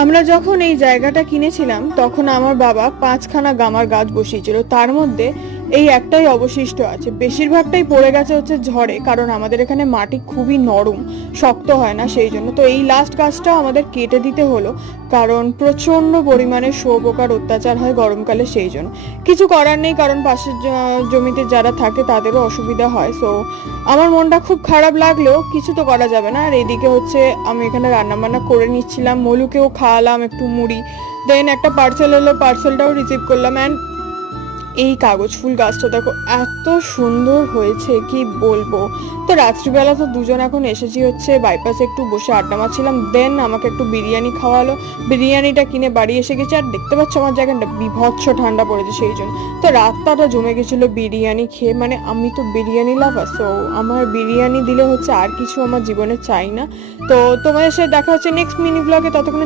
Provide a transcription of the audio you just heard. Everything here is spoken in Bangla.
আমরা যখন এই জায়গাটা কিনেছিলাম তখন আমার বাবা 5খানা গামার গাছ বসিয়েছিল, তার মধ্যে এই একটাই অবশিষ্ট আছে। বেশিরভাগটাই পড়ে গেছে হচ্ছে ঝড়ে, কারণ আমাদের এখানে মাটি খুবই নরম, শক্ত হয় না, সেই জন্য। তো এই লাস্ট গাছটাও আমাদের কেটে দিতে হলো, কারণ প্রচন্ড পরিমাণে শুঁয়োপোকার অত্যাচার হয় গরমকালে, সেই জন্য। কিছু করার নেই, কারণ পাশের জমিতে যারা থাকে তাদেরও অসুবিধা হয়। সো আমার মনটা খুব খারাপ লাগলেও কিছু তো করা যাবে না। আর এদিকে হচ্ছে আমি এখানে রান্না বান্না করে নিচ্ছিলাম, মলুকেও খাওয়ালাম একটু মুড়ি। দেন একটা পার্সেল এলো, পার্সেলটাও রিসিভ করলাম। অ্যান্ড এই কাগজ ফুল গাছটা দেখো এত সুন্দর হয়েছে, কি বলবো। তো রাত্রিবেলা তো দুজন এখন এসেছি হচ্ছে বাইপাসে, একটু বসে আড্ডা মারছিলাম। দেন আমাকে একটু বিরিয়ানি খাওয়ালো, বিরিয়ানিটা কিনে বাড়ি এসে গেছি। আর দেখতে পাচ্ছ আমার জায়গাটা বিভৎস ঠান্ডা পড়েছে, সেই জন্য তো রাতটা জমে গেছিল বিরিয়ানি খেয়ে। মানে আমি তো বিরিয়ানি লাভার, সো আমার বিরিয়ানি দিলে হচ্ছে আর কিছু আমার জীবনে চাই না। তো তোমাদের সাথে দেখা হচ্ছে নেক্সট মিনি ব্লগে, ততক্ষণ